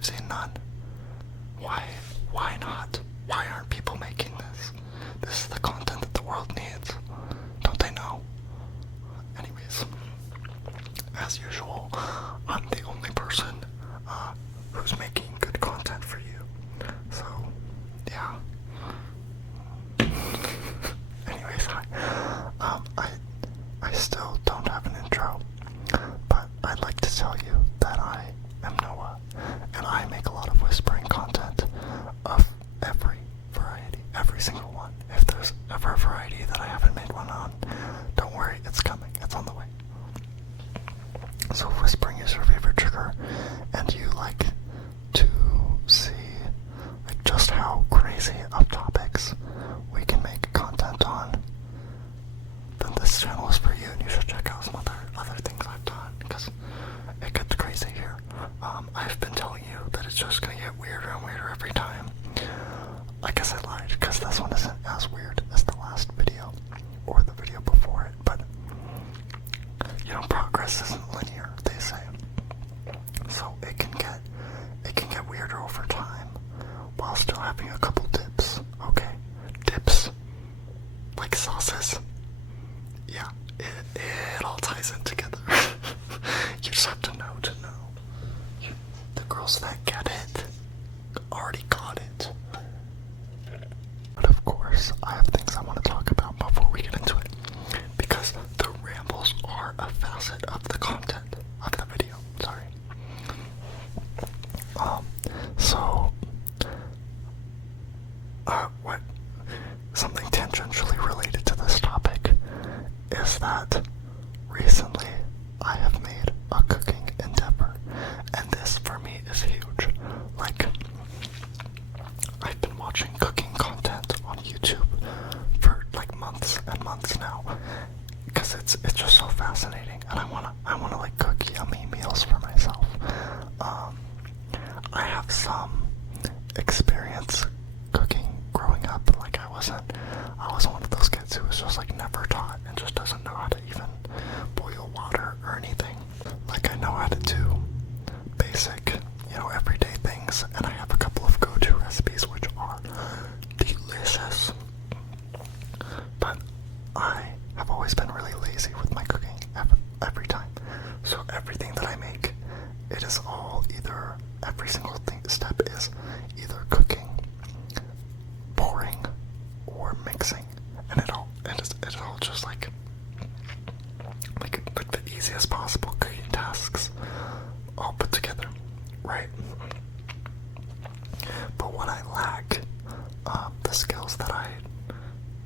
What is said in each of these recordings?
I've seen none. Why not? Why aren't people making this? This is the content that the world needs. Don't they know? Anyways, as usual, I'm the only person who's making good content for you. So, yeah. Anyways, I still don't have an intro, but I'd like to tell you that I am Noah, and I make a lot of whispering content of every variety, every single one. If there's ever a variety that I haven't made one on, don't worry, it's coming, it's on the way. So if whispering is your favorite trigger, and you like to see like just how crazy of topics we can make content on, then this channel is for you, and you should check out some other things I've done, because it gets crazy here. I've been telling you that it's just gonna get weirder and weirder every time. I guess I lied, because this one isn't as weird as the last video, or the video before it, but, you know, progress isn't linear, they say. So it can get weirder over time, while still having a couple dips, okay? Dips, like sauces. Yeah, it all ties in together. You just have to know to know. The girls that get it already got it. But of course, I have things I want to talk about before we get into it, because the rambles are a facet of the content of the video. Sorry. So, what? Something tangentially related to this topic is that recently I have made a cooking endeavor, and this for me is huge. Like, I've been watching cooking content on YouTube for like months and months now, because it's just so fascinating, and I wanna like cook yummy meals for myself. I have some experience cooking growing up. Like, I wasn't one of those kids who was just like never taught and just doesn't know how to even boil water or anything. Like, I know how to do basic, you know, everyday things, and I have a couple of go-to recipes which are delicious. But I have always been really lazy with my cooking every time. So everything that I make, it is all either, every single step is either cooking, pouring, or mixing, and it's all just like the easiest possible cooking tasks all put together, right? But what I lack, the skills that I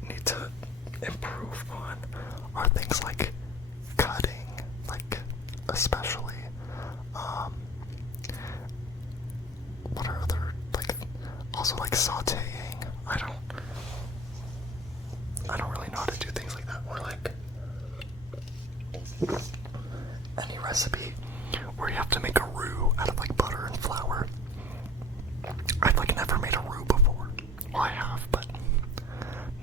need to improve on, are things like cutting, like especially, what are other, like, also like sauteing. I don't really know how to do things like that, or like any recipe where you have to make a roux out of like butter and flour. I've like never made a roux before. Well, I have, but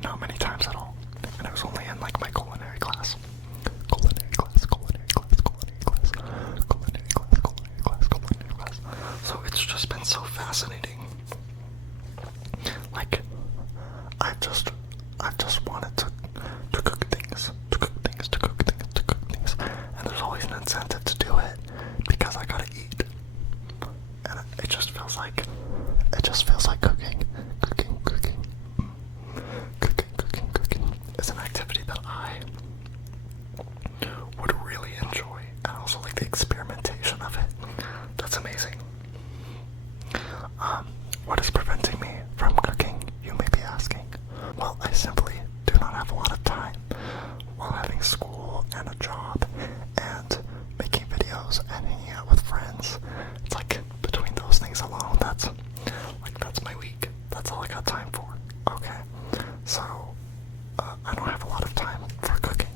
not many times at all. And it was only in like my culinary class. So it's just been so fascinating. Like, I've just wanted to cook things, and there's always an incentive to do it, because I gotta eat. And it just feels like cooking is an activity that I would really enjoy, and also like the experimentation of it. That's amazing. What is preventing me from cooking, you may be asking? Well, I simply do not have a lot of time while having school and a job and making videos and hanging out with friends. It's like, between those things alone, that's my week. That's all I got time for. Okay, so I don't have a lot of time for cooking.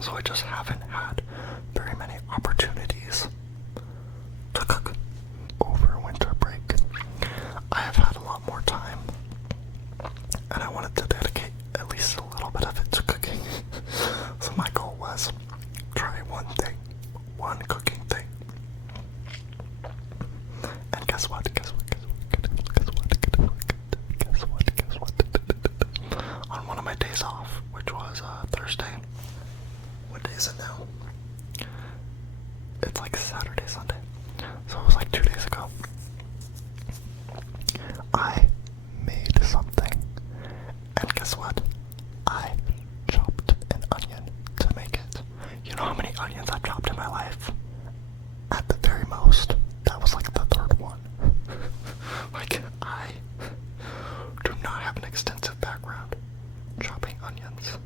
So I just haven't had very many opportunities to cook over winter break. I have had a lot more time, and I wanted to dedicate at least a little bit of it to cooking. So my goal was Thursday. What day is it now? It's like Saturday, Sunday. So it was like 2 days ago. I made something. And guess what? I chopped an onion to make it. You know how many onions I've chopped in my life? At the very most, that was like the third one. Like, I do not have an extensive background chopping onions.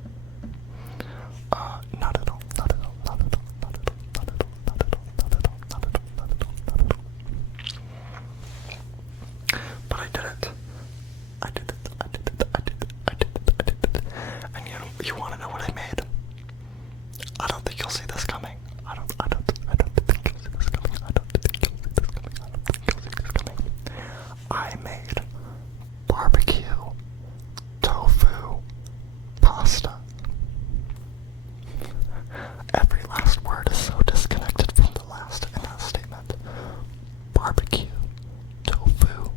Not at all, not at all, not at all, not at all, not at all, not at all, not at all, not at all, not at all, not at all. But I did it. I did it, I did it, I did it, I did it, I did it. And you wanna know what I made? I don't think you'll see this coming. I don't think you'll see this coming. I don't think you'll see this coming. I don't think you'll see this coming. I made barbecue tofu pasta. Every last word is so disconnected from the last in that statement. Barbecue tofu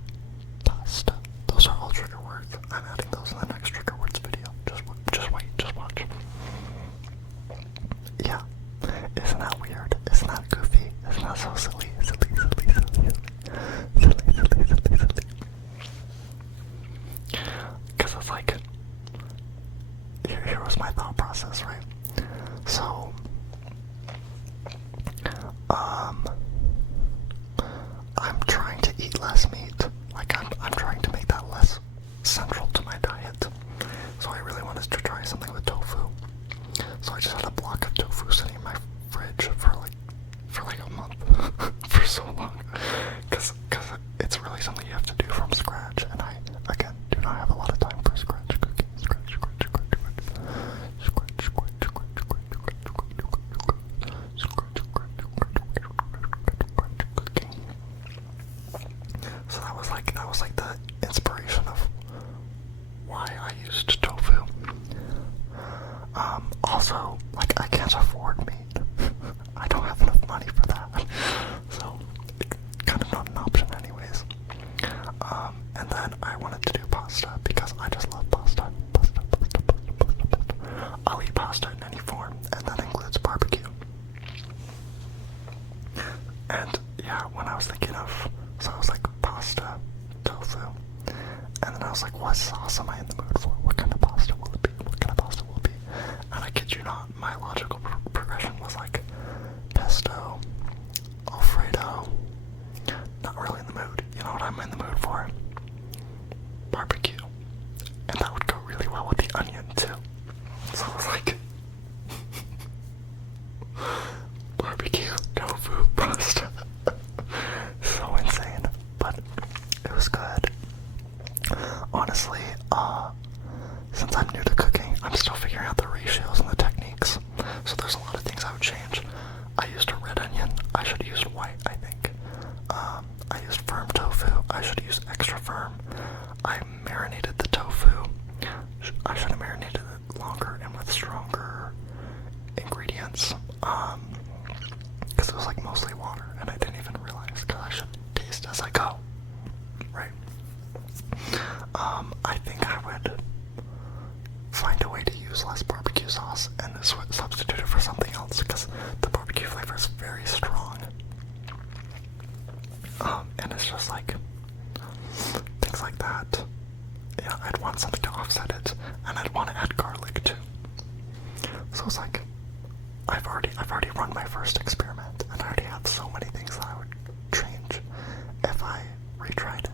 pasta. Those are all trigger words. I'm adding those in the next trigger words video. Just wait, just watch. Yeah. Isn't that weird? Isn't that goofy? Isn't that so silly? Silly. Because it's like, here was my thought process, right? So, I'm trying to eat less meat. Like, I'm trying to make that less central to my diet. So I really wanted to try something with tofu. So I just had a block of tofu sitting in my fridge for like a month. For so long. Cause it's really something you have to do from scratch, and I, again, do not have a lot of time for scratch cooking. So that was like the inspiration of why I used tofu. Also, like, I can't afford meat. I don't have enough money for that. So, kind of not an option anyways. And then I wanted to do pasta because I just love pasta. I'll eat pasta in any form, and that includes barbecue. And yeah, when I was thinking of, so I was like, pasta, tofu, and then I was like, what sauce am I in the mood for? What kind of pasta will it be? What kind of pasta will it be? And I kid you not, my logical progression was like, pesto, Alfredo, not really in the mood. You know what I'm in the mood for? Barbecue. And that would go really well with the onion too. So I was like, barbecue, tofu, pasta. So insane, but it was good. Honestly, since I'm new to cooking, I'm still figuring out the ratios and the techniques. So there's a lot of things I would change. I used a red onion. I should have used white, I think. I used firm tofu. I should have used extra firm. I marinated the tofu. I should have marinated it longer and with stronger ingredients. Because it was like mostly water, and I didn't even realize, because I should taste as I go. Right? I think I would find a way to use less barbecue sauce and substitute it for something else, because the barbecue flavor is very strong. And it's just like things like that. You know, I'd want something to offset it, and I'd want to add garlic too. So it's like, I've already run my first experiment, and I already have so many things that I would change if I retried it.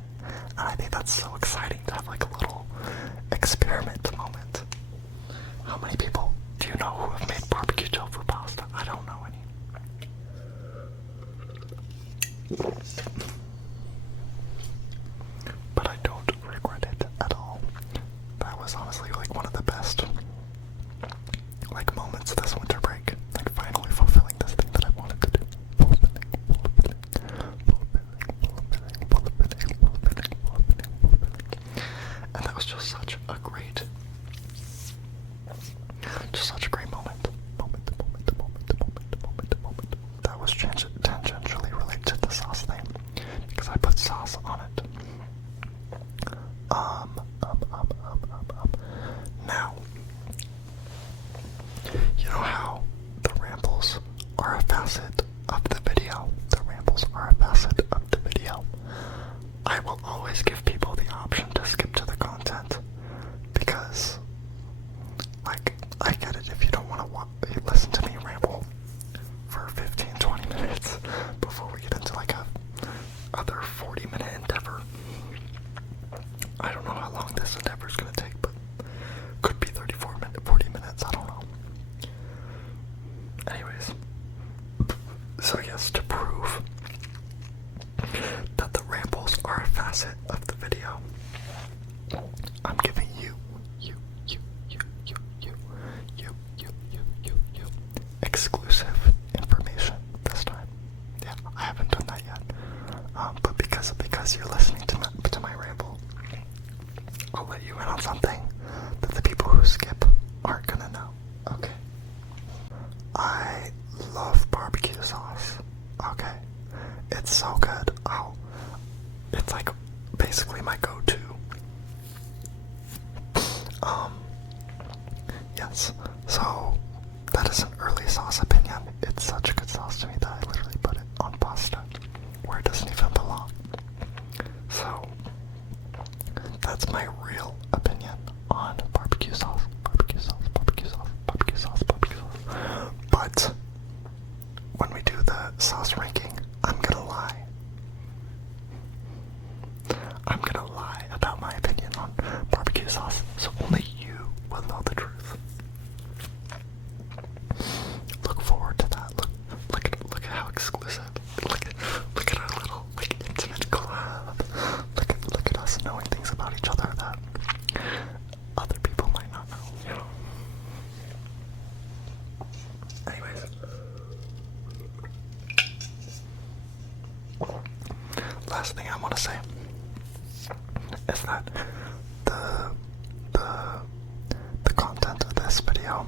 And I think that's so exciting to have like a little experiment moment. How many people do you know who have made barbecue tofu pasta? I don't know any. But I don't regret it at all. That was honestly like one of the best like moments this winter break. Like finally fulfilling this thing that I wanted to do. And that was just such a great moment. That was tangentially related to the sauce thing, because I put sauce on it. Now, are a facet of the video. The rambles are a facet of the video. I will always give people the option to skip to the content because, like, I get it if you don't want to listen to me ramble for 15-20 minutes before we get into like a other 40-minute endeavor. I don't know how long this endeavor is going to take, but could be 40 minutes, I don't know. Anyways, so yes, to prove that the rambles are a facet of the video, I'm giving you exclusive information this time. Yeah, I haven't done that yet. But because you're listening to my ramble, I'll let you in on something that the people who skip aren't gonna know. Okay. I love barbecue sauce. Okay. It's so good. Oh, it's like basically my go-to. Yes. So that is an early sauce opinion. It's such a good sauce to me that I literally put it on pasta where it doesn't even belong. So that's my real opinion on barbecue sauce. Barbecue sauce, barbecue sauce, barbecue sauce, barbecue sauce. But when we do the sauce ranking, I'm gonna lie. I'm gonna lie about my opinion on barbecue sauce, so only you will know the truth. Look forward to that. Look at how exclusive. Look at our little intimate club. Look at us knowing things about each other that other people might not know. You know. Anyways, last thing I want to say is that the content of this video,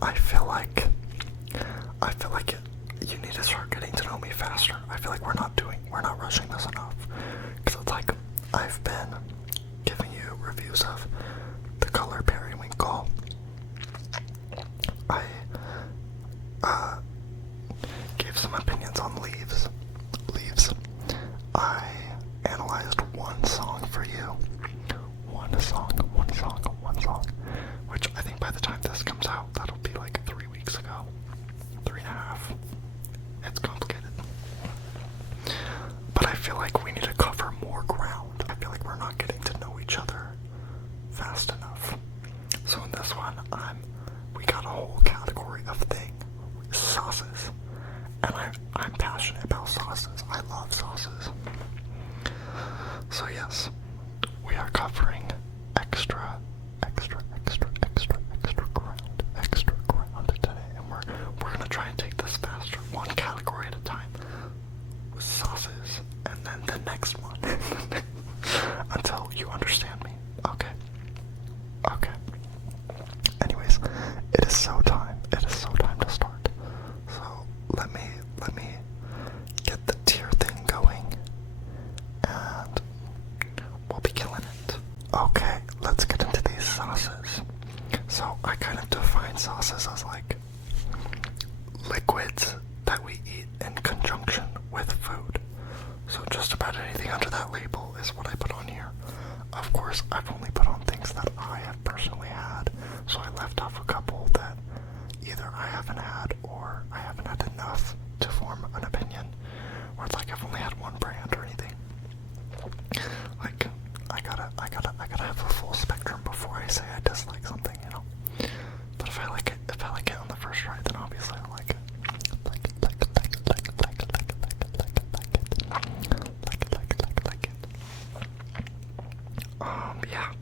I feel like you need to start getting to know me faster. I feel like we're not rushing this enough. Because it's like, I've been giving you reviews of the color periwinkle. I gave some opinions on leaves. I analyzed one song for you. One song, which I think by the time this comes out, that'll be like 3 weeks ago. 3.5. It's complicated. But I feel like we need to cover more ground. I feel like we're not getting to know each other fast enough. So in this one, we got a whole category of sauces. And I'm passionate about sauces. I love sauces. So yes, we are covering extra ground today, and we're gonna try and take this faster, one category at a time, with sauces, and then the next one, until you understand me. Okay. Anyways, it is so time to start. So let me get the tier thing going, and we'll be killing it. Okay, let's get into these sauces. So I kind of define sauces as like liquids that we eat in conjunction with food. So just about anything under that label is what I put on here. Of course, I've only put on things that I have personally had, so I left off a couple that either I haven't had or I haven't had enough to form an opinion, or it's like I've only had one brand or anything. Like, I gotta have a full spectrum before I say I dislike something, you know. But if I like it on the first try, then obviously I like it. Yeah.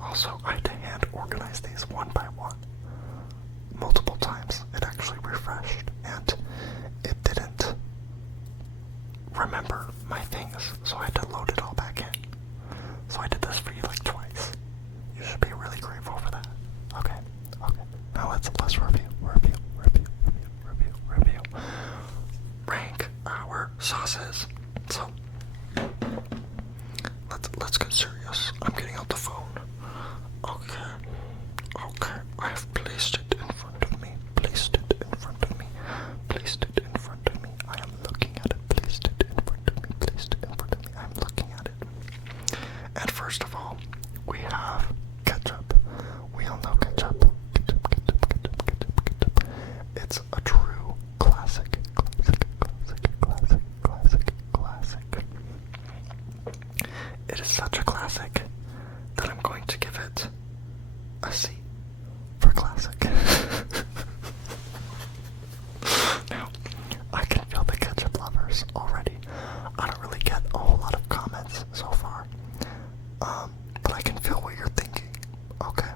Also, I had to hand organize these one by one. Multiple times. It actually refreshed, and it didn't remember my things, so I had to load it all back in. So I did this for you like twice. You should be really grateful for that. Okay. Now let's review. Rank our sauces. So let's get serious. I'm getting out the phone. Okay. I have placed it in front of me. a C for classic. Now, I can feel the ketchup lovers already. I don't really get a whole lot of comments so far. But I can feel what you're thinking, okay?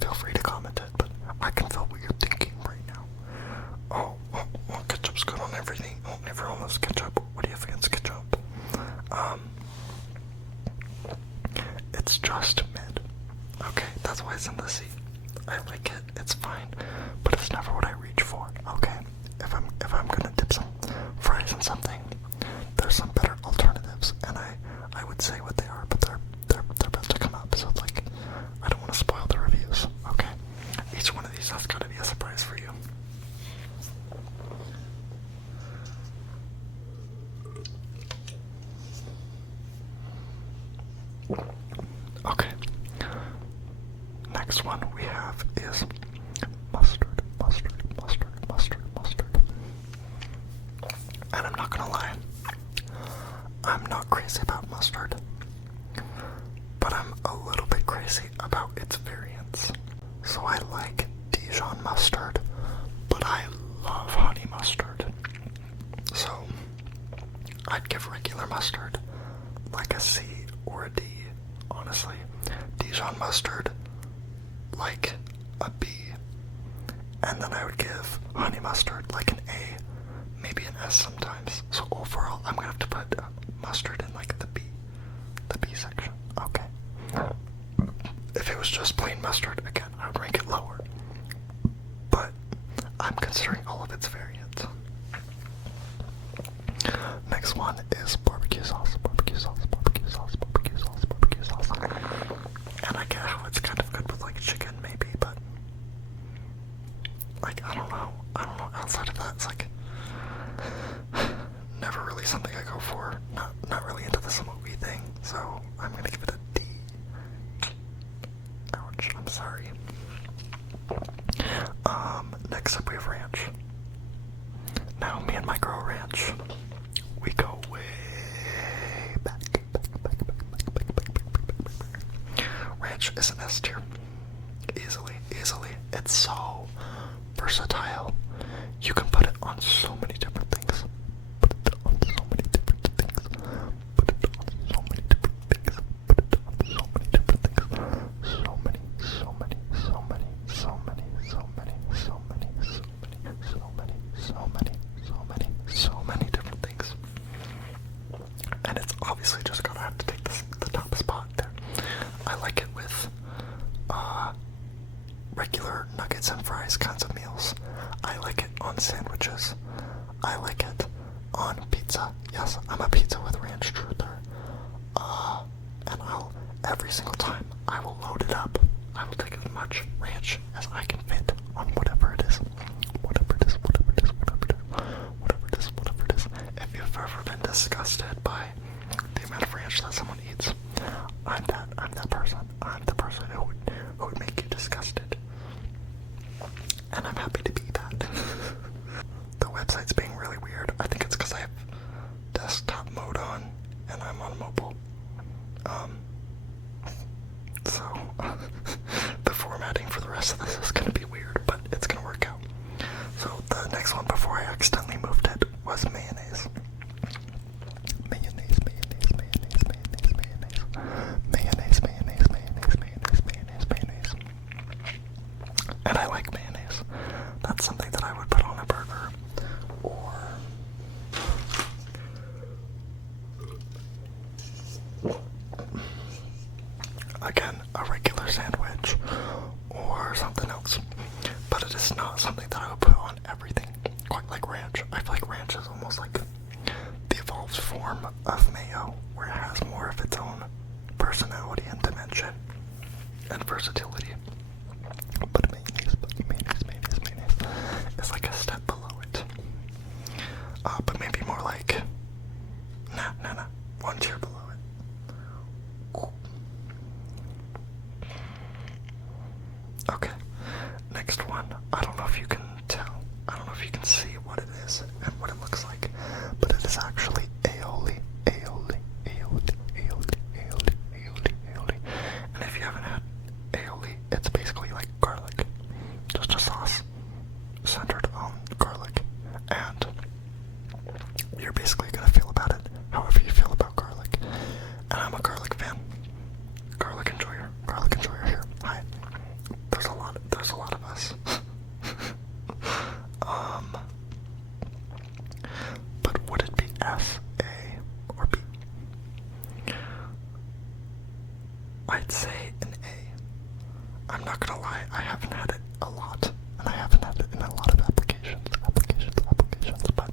Feel free to comment it, but I can feel what you're thinking right now. Oh, ketchup's good on everything. Oh, everyone loves ketchup. What do you have against ketchup? It's just mid. Okay, that's why it's in the C. I like it, it's fine, but it's never what I reach for, okay? If I'm gonna dip some fries in something, there's some better alternatives, and I would say what they are, but they're about to come up, so like, I don't want to spoil the reviews, okay? Each one of these has got to be a surprise for you. Okay. Next one we have is mustard. And I'm not gonna lie, I'm not crazy about mustard, but I'm a little bit crazy about its variants. So I like Dijon mustard, but I love honey mustard. So I'd give regular mustard like a C or a D, honestly. Dijon mustard like a B, and then I would give honey mustard like an A, maybe an S sometimes. So overall, I'm gonna have to put mustard in like the B section. Okay. If it was just plain mustard, again, I would rank it lower. But I'm considering all of its variants. Next one is barbecue sauce. And I get how it's kind of good with like chicken maybe, but like I don't know. Outside of that, it's like never really something I go for. Not really into the smoky thing, so I'm gonna give it a D. Ouch, I'm sorry. Next up we have ranch. Now me and my girl ranch, we go way back. Ranch is an S tier. Easily. It's so versatile. You can put it on so many different things. So many different things. And it's obviously just gonna have to take the top spot there. I like it with regular nuggets and fries kinds of meals. I like it on sandwiches. I like it on pizza. Yes, I'm a pizza with ranch truther. And every single time, I will load it up. I will take as much ranch as I can fit on whatever it is. If you've ever been disgusted by the amount of ranch that someone eats, I'm that person. I'm the person who would make you disgusted. And I'm happy to be that. The website's being really weird. I think it's because I have desktop mode on and I'm on mobile. So the formatting for the rest of this is going to be weird, but it's going to work out. So the next one before I accidentally moved it was mayonnaise. And I like mayonnaise. That's something that I would put on a burger, or again, a regular sandwich, or something else. But it is not something that I would put on everything, quite like ranch. I feel like ranch is almost like the evolved form of mayo, where it has more of its own personality and dimension and versatility. But mayonnaise is like a step below it. But maybe more like, nah, one tier below it. Okay, next one. I don't know if you can tell. I don't know if you can see what it is and what it looks like, but it is actually aioli. And if you haven't had aioli, I'm not gonna lie, I haven't had it a lot, and I haven't had it in a lot of applications, but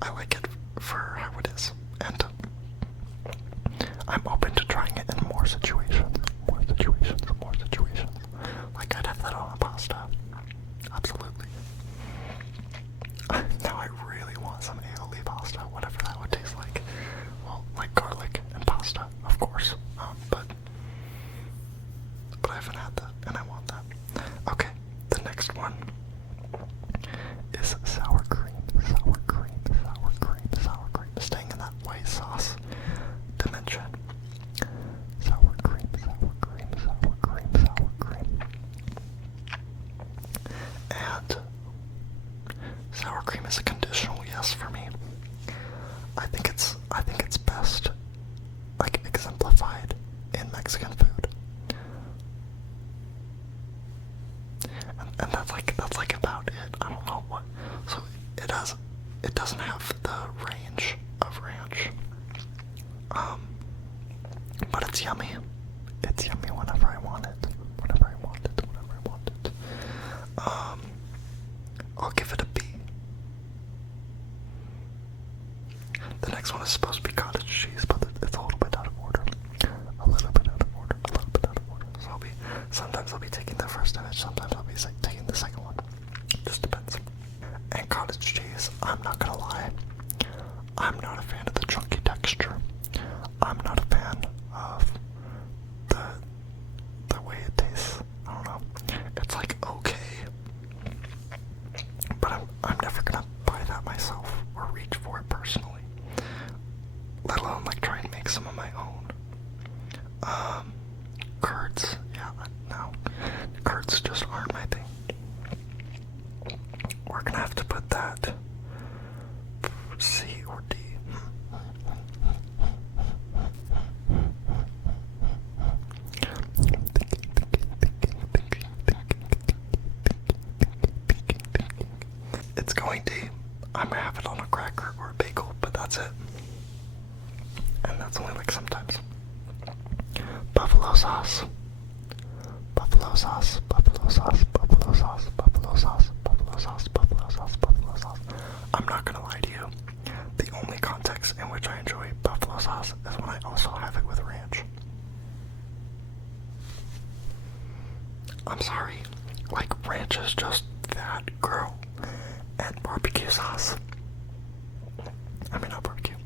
I like it for how it is, and I'm open to trying it in more situations. Like, I'd have that on a pasta. Absolutely. Now I really want some aioli pasta, whatever that would taste like. Well, like garlic and pasta, of course. But I haven't had that, and I want that. Okay, the next one is sour cream. Staying in that white sauce dimension. Sour cream. And sour cream is a conditional yes for me. I think it's best, like, exemplified in Mexican food. And that's like about it. I don't know what. So it doesn't have the range of ranch. But it's yummy. It's yummy whenever I want it. I'll give it a B. The next one is supposed to be cottage cheese, but it's a little bit out of order. So sometimes I'll be taking the first image, sometimes I'll be taking the second one. Just depends. And cottage cheese, I'm not gonna lie, I'm not a fan of the chunky texture. I'm not a fan of the way it tastes. I don't know. It's like okay, but I'm never gonna buy that myself or reach for it personally. Let alone like try and make some of my own. Curds, yeah, no. Curds just aren't my thing. We're gonna have to put that C or D. It's going D. I might have it on a cracker or a bagel, but that's it. And that's only like sometimes. Buffalo sauce. I'm not gonna lie to you. The only context in which I enjoy buffalo sauce is when I also have it with ranch. I'm sorry. Like, ranch is just that girl. And barbecue sauce. I mean, not barbecue.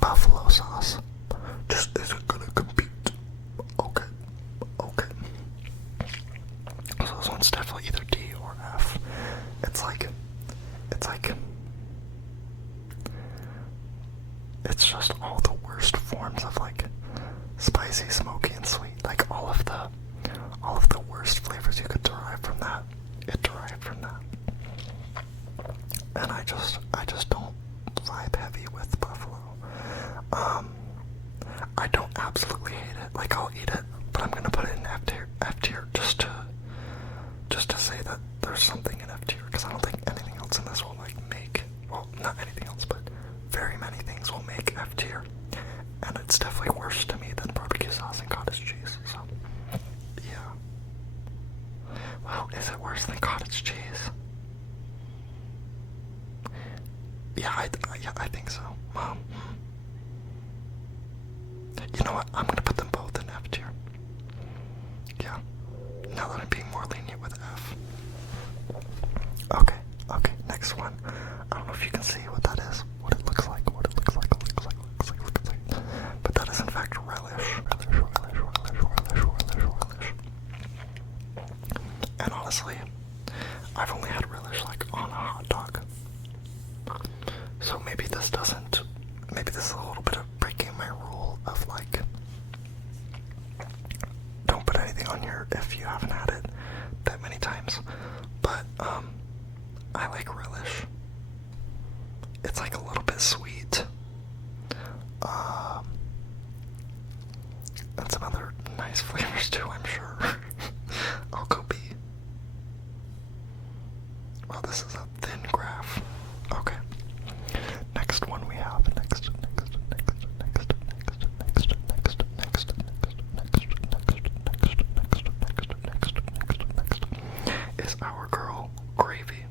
Buffalo sauce just isn't gonna compete. Okay. So this one's definitely either D or F. It's just all the worst forms of like spicy, smoky, and sweet. Like all of the worst flavors you could derive from that. It derived from that. And I just don't vibe heavy with buffalo. I don't absolutely hate it. Like, I'll eat it, but I'm gonna put it in F tier just to say that there's something in F tier, because I don't think anything else in this will like make, well, not anything else, but very many things will make F tier, and it's definitely worse to me than barbecue sauce and cottage cheese. So yeah. Well, is it worse than cottage cheese? Yeah, I think so. You know what? I'm gonna put them both in F tier. Yeah. Now that I'm being more lenient with F. Okay. Next one. I don't know if you can see what that is. What it looks like. But that is in fact relish. And honestly, I've only had relish like on a hot dog. So maybe this is a little bit of breaking my rule of like, don't put anything on here if you haven't had it that many times. But I like relish. It's like a little bit sweet. And some other nice flavors too, I'm sure. I'll go B. Well, this is a thin graph. Okay. Next one we have. Next. Our Girl gravy.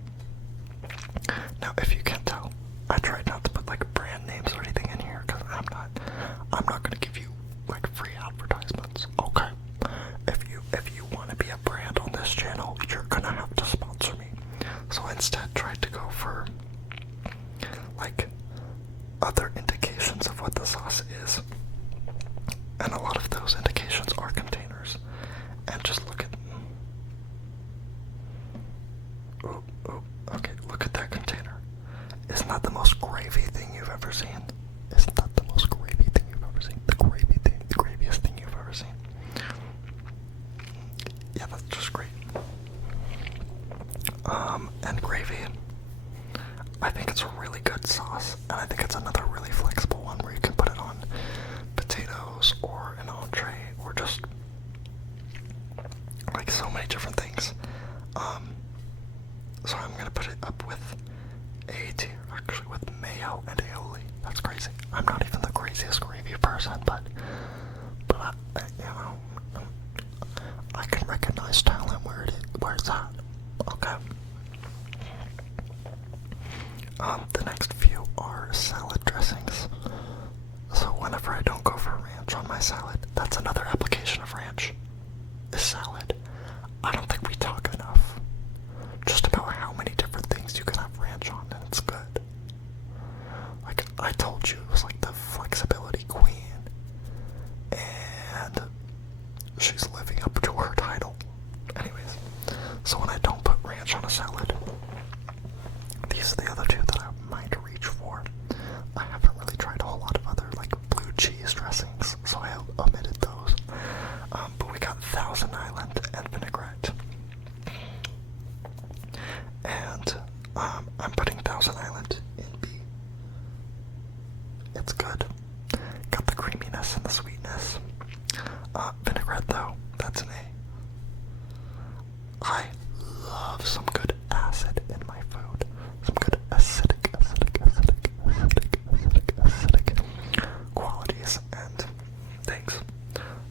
Now, if you can't tell, I tried not to put like brand names or anything in here because I'm not gonna give you like free advertisements. Okay, if you want to be a brand on this channel, you're gonna have to sponsor me. So I instead tried to go for like other indications of what the sauce is, and a lot of those indications are containers. And just look at. Okay, look at that container. Isn't that the most gravy thing you've ever seen? Isn't that the most gravy thing you've ever seen? The graviest thing you've ever seen. Yeah, that's just great. And gravy, I think it's a really good sauce, and I think it's another really flexible one where you can put it on potatoes or an entree or just like so many different things. So I'm gonna put it up with A tier, actually, with mayo and aioli. That's crazy. I'm not even the craziest gravy person, but you know, I can recognize talent where it's at. Okay. The next few are salad dressings. So whenever I don't go for ranch on my salad, that's another application of ranch, is salad. I don't think we talk enough just about how many different things you can have ranch on, and it's good. Like, I told you, it was like the flexibility queen, and she's living up to her title. Anyways, so when I don't put ranch on a salad, these are the other two that I might reach for. I haven't really tried a whole lot of other, like, blue cheese dressings, so I omitted those. But we got Thousand Island and vinaigrette. And I'm putting Thousand Island in B. It's good. Got the creaminess and the sweetness. Vinaigrette, though, that's an A. I love some good acid in my food. Some good acidic qualities and things.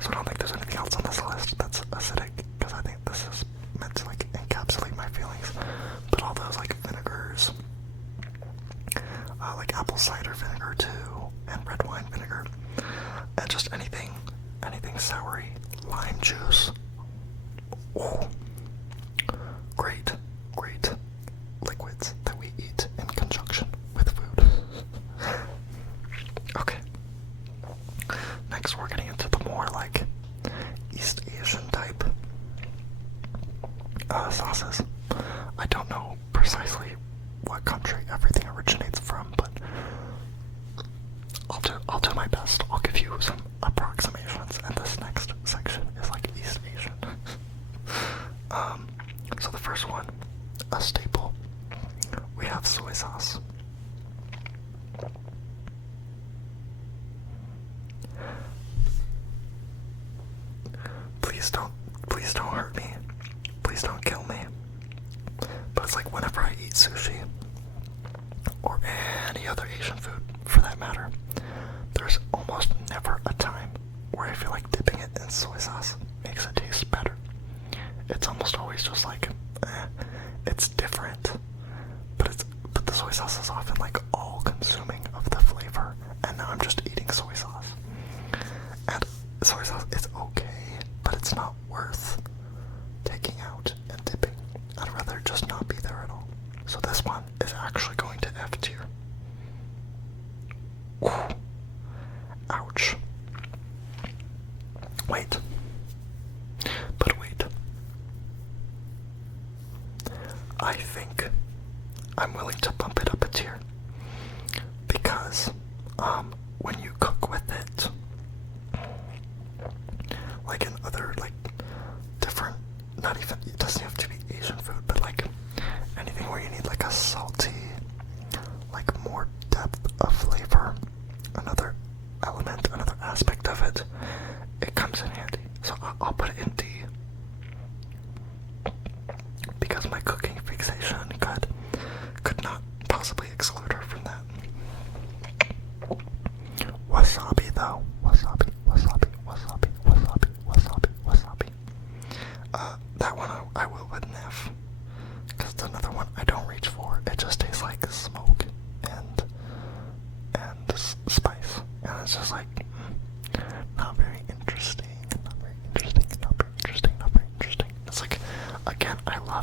So I don't think there's anything else on this list that's acidic, because I think this is meant to like encapsulate my feelings. But all those like vinegars, like apple cider vinegar too, and red wine vinegar, and just anything soury, lime juice. Oh, great liquids that we eat in conjunction with food. Okay. Next, we're getting into the more like East Asian type sauces. I don't know precisely what country everything originates from, but I'll do my best. I'll give you some approximations, and this next section is like East Asian. So the first one, a staple, we have soy sauce. Please don't hurt me. Please don't kill me. But it's like whenever I eat sushi, or any other Asian food for that matter, there's almost never a time where I feel like dipping it in soy sauce makes it taste better. It's almost always just like, it's different, but the soy sauce is often like all consuming of the flavor, and now I'm just eating soy sauce. And soy sauce is okay, but it's not worth taking out and dipping. I'd rather just not be there at all. So this one is actually going to F tier. Whew. Ouch. Wait. But wait. I think I'm willing to bump it up a tier, because when you cook with it, like in other like different, not even, it doesn't have to be Asian food, but like anything where you need like a salty, like more depth of flavor, another element, another aspect of it, it comes in handy. So I'll put it in D, because my cooking fixation could not possibly exclude her from that. Wasabi though, wasabi. That one I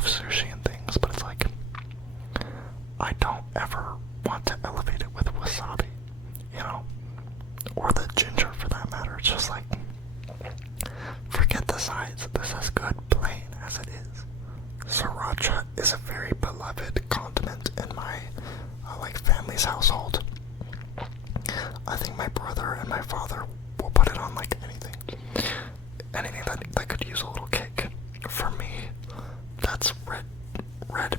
love sushi and things, but it's like, I don't ever want to elevate it with wasabi, you know? Or the ginger for that matter. It's just like, forget the sides. This is good plain as it is. Sriracha is a very beloved condiment in my like family's household. I think my brother and my father will put it on like anything that could use a little kick. For me, that's red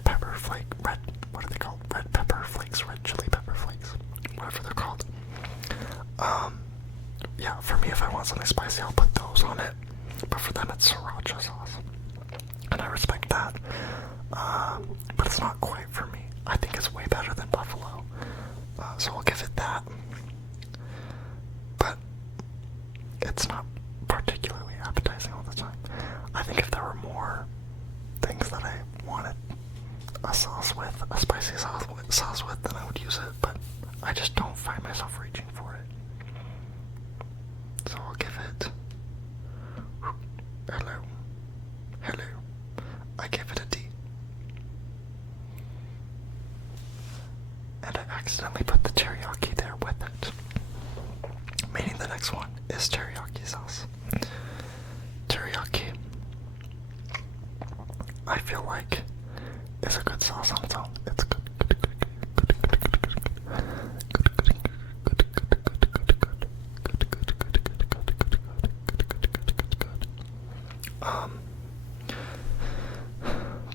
pepper flake, what are they called? Red pepper flakes, red chili pepper flakes, whatever they're called. Yeah, for me, if I want something spicy, I'll put those on it. But for them, it's sriracha sauce, and I respect that. But it's not quite for me. I think it's way better than buffalo, so I'll give it that. But it's not particularly appetizing all the time. I think if there were more things that I wanted a sauce with, a spicy sauce with, then I would use it. But I just don't find myself reaching for it. So I'll give it. Hello. I give it a D. And I accidentally put the teriyaki there with it. Meaning the next one is teriyaki sauce. Teriyaki, I feel like, is a good sauce on its own. It's good.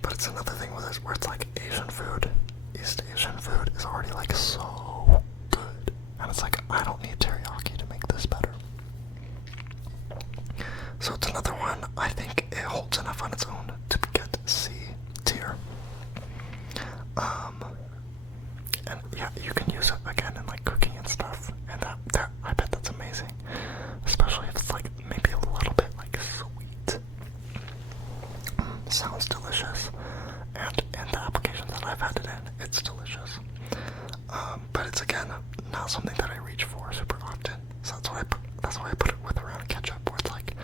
But it's another thing with this where it's like Asian food, East Asian food is already like so good. And it's like, I don't need teriyaki to make this better. So it's another one, I think it holds enough on its own to get C tier. And yeah, you can use it again in like cooking and stuff, and that I bet that's amazing. Especially if it's like maybe a little bit like sweet. Sounds delicious. And in the applications that I've had it in, it's delicious. But it's again not something that I reach for super often. So that's why I put it with around ketchup, where it's like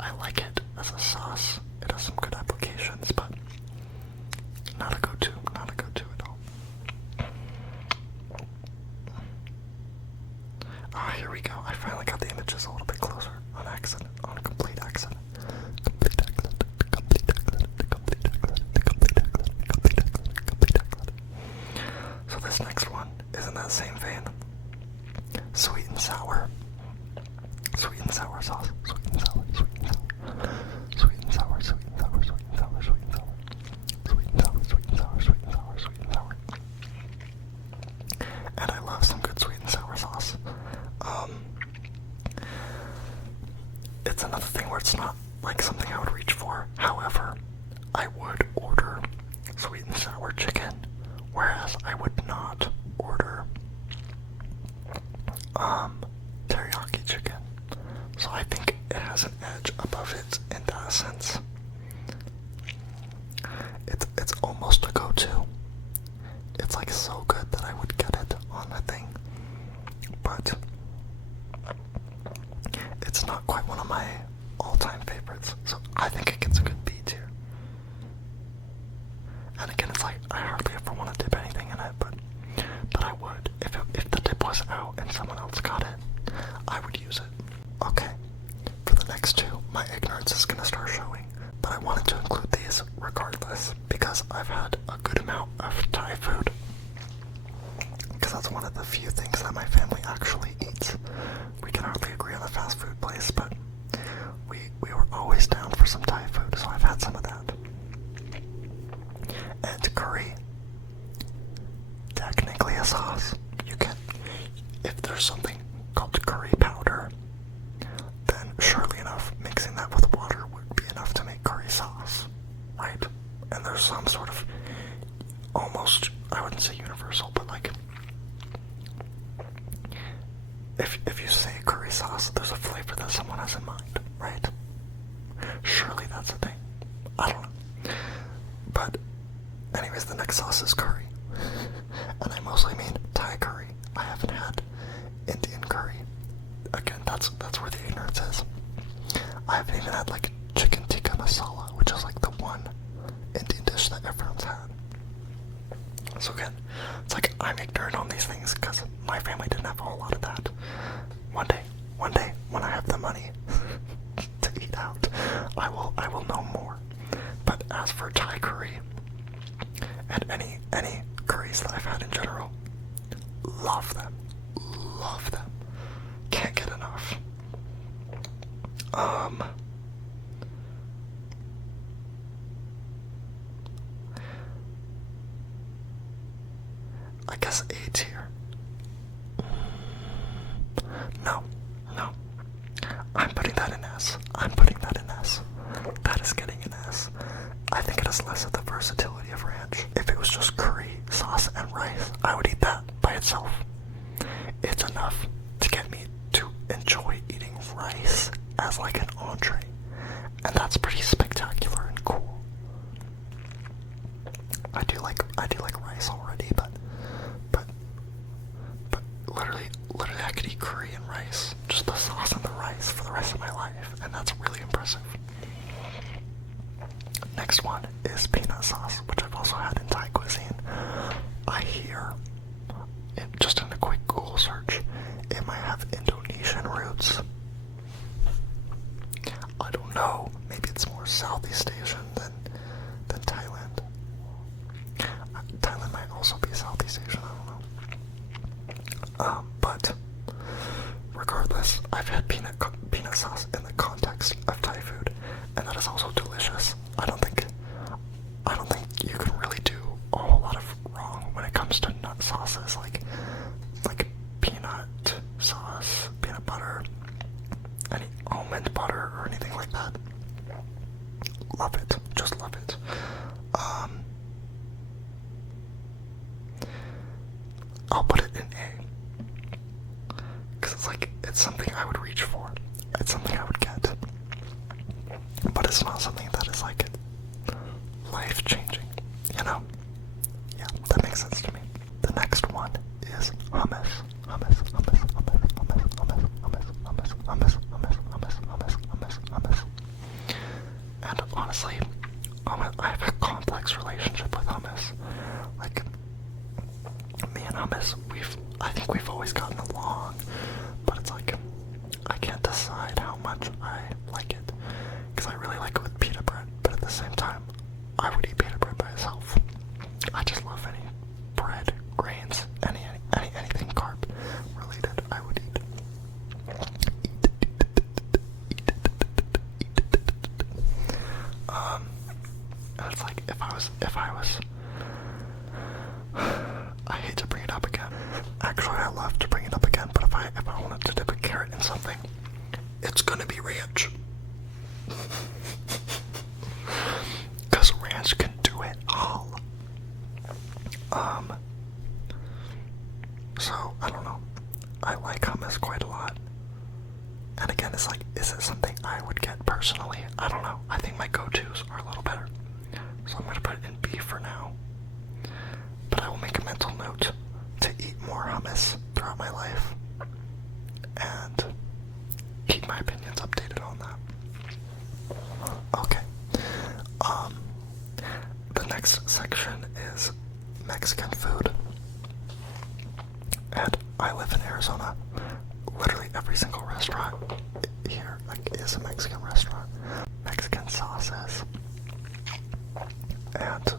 I like it as a sauce. It has some good applications, but not a go-to at all. Ah, here we go. I finally got the images a little bit closer on accident, on complete accident. So this next one is in that same vein. Sweet and sour. Sweet and sour sauce. Sweet and sour, sweet and sour. Sweet and sour, sweet and sour, sweet and sour, sweet and sour. Sweet and sour, sweet and sour, sweet and sour, sweet and sour. And I love some good sweet and sour sauce. It's another thing where it's not like something I would reach for. However, I would order sweet and sour chicken, whereas I would not order teriyaki chicken. So I think it has an edge above it in that sense. It's almost a go-to. It's like so good that I would get it on a thing. But it's not quite one of my all-time favorites. So I think it gets a good B tier. And again, it's like I hardly ever want to dip anything in it, but I would. If the dip was out and someone else got it, I would use it. Okay, for the next two, my ignorance is going to start showing, but I wanted to include these regardless because I've had a good amount of Thai food. Because that's one of the few things that my family actually eats. We can hardly agree on a fast food place, but we were always down for some Thai food, so I've had some of that. And curry, technically a sauce. You can, if there's something called curry powder, then surely enough, mixing that with water would be enough to make curry sauce, right? And there's some sort of almost, I wouldn't say universal, but like, if you say curry sauce, there's a flavor that someone has in mind, right? Surely that's a thing. I don't know. But anyways, the next sauce is curry. And I mostly mean Thai curry. I haven't had Indian curry. Again, that's where the ignorance is. I haven't even had like chicken tikka masala, which is like the one Indian dish that I'm ignorant on these things because my family didn't have a whole lot of that. One day, when I have the money to eat out, I will know more. But as for Thai curry and any curries that I've had in general, love them, can't get enough. I guess A tier. No. I'm putting that in S. That is getting an S. I think it has less of the versatility of ranch. If it was just curry, sauce, and rice, I would eat that by itself. It's enough to get me to enjoy eating rice as like an entree. And that's pretty spectacular and cool. I do like rice already, but literally I could eat curry and rice, just the sauce and the rice for the rest of my life, and that's really impressive. Next one is peanut sauce, which I've also had in Thai cuisine. I hear, just in a quick Google search, it might have Indonesian roots. I don't know, maybe it's more Southeast Asian than Thailand. Thailand might also be Southeast Asian, I don't know. But regardless, I've had peanut sauce in the context of Thai food, and that is also delicious. I don't think you can really do a whole lot of wrong when it comes to nut sauces, like peanut sauce, peanut butter, any almond butter or anything like that. Love it, just love it. I'll put it in A, because it's something I would reach for. It's something I would get. But it's not something that is life-changing, you know? Yeah, that makes sense to me. The next one is hummus. And honestly, I have a complex relationship with hummus. Me and hummus, I think we've always gotten along, but it's I can't decide how much I like it, because I really like it with pita bread, but at the same time, I would eat pita bread by itself. I just love any bread, grains, anything carb related, I would eat. And it's if I was I hate to bring it up again. Actually, I love to bring it up again, but if I wanted to dip a carrot in something, it's gonna be ranch. Because ranch can do it all. So, I don't know. I like hummus quite a lot. And again, it's is it something I would get personally? I don't know. I think my go-tos are a little better. So I'm gonna put it in B for now. But I will make a mental note to eat more hummus throughout my life and keep my opinions updated on that. Okay. The next section is Mexican food. And I live in Arizona. Literally every single restaurant here is a Mexican restaurant. Mexican sauces. And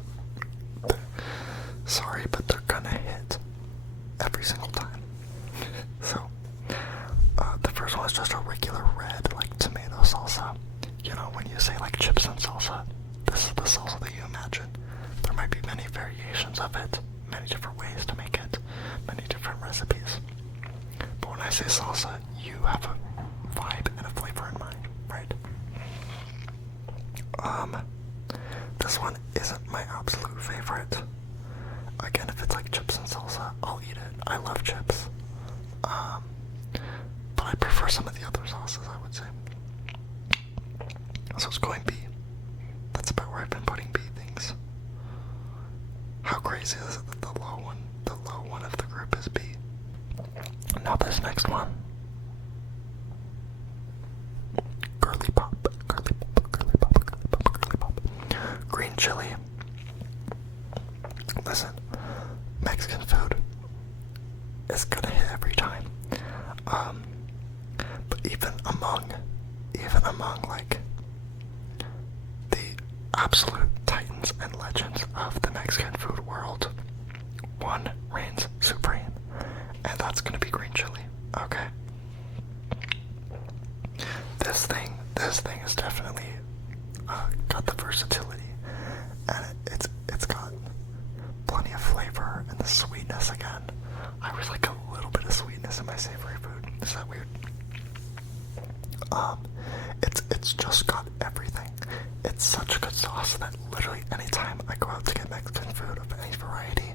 sorry, but they're gonna hit every single time. So, the first one is just a regular red, tomato salsa. You know, when you say chips and salsa, this is the salsa that you imagine. There might be many variations of it, many different ways to make it, many different recipes. But when I say salsa, you have a vibe and a flavor in mind, right? This one isn't my absolute favorite. Again, if it's chips and salsa, I'll eat it. I love chips. But I prefer some of the other sauces, I would say. So it's going B. That's about where I've been putting B things. How crazy is it that the low one of the group is B? Now this next one. Girly pop. Green chili. Listen, Mexican food is gonna hit every time. But even among like the absolute titans and legends of the Mexican food world, one reigns supreme, and that's gonna be green chili. Okay. This thing is definitely got the versatility, and it's got plenty of flavor and the sweetness again. I really like a little bit of sweetness in my savory food. Is that weird? It's just got everything. It's such a good sauce that literally anytime I go out to get Mexican food of any variety,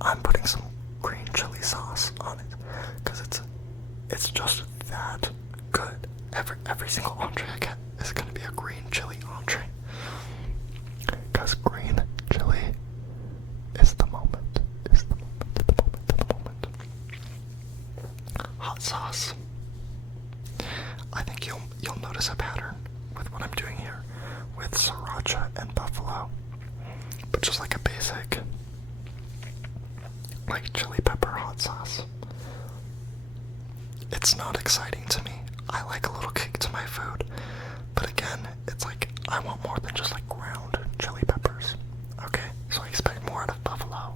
I'm putting some green chili sauce on it, because it's just that good. Every single entree I get is gonna be a green chili entree, because green chili is the moment. Hot sauce. I think you'll notice a pattern with what I'm doing here with sriracha and buffalo, but just like a basic, like chili pepper hot sauce. It's not exciting to me. I like a little kick to my food, but again, it's like I want more than just like ground chili peppers. Okay, so I expect more out of buffalo,